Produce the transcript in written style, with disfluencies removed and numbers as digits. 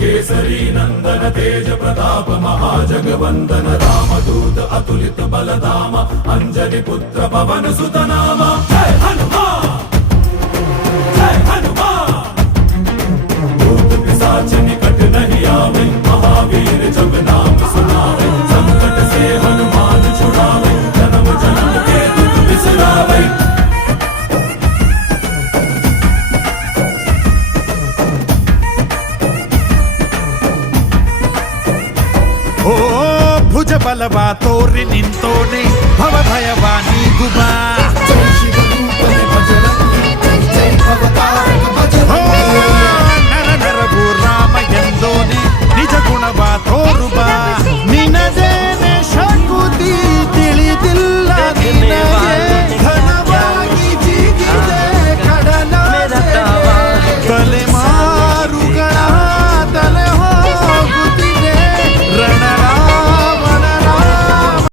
केसरी नंदन तेज प्रताप महाजगवंदन रामदूत अतुलित बलधाम अंजनी पुत्र पवन सुत नाम जय हनुमान जय हनुमान। भूत पिशाच निकट नहीं आवे महावीर जब नाम सुनावे संकट से हनुमान छुड़ावे जन्म जन्म के दुख बिसरावे। ಓ ಭುಜ ಬಲವಾ ತೋರಿ ನಿಂತೋನೆ ಭವ ಭಯವಾ ನೀಗುಬಾ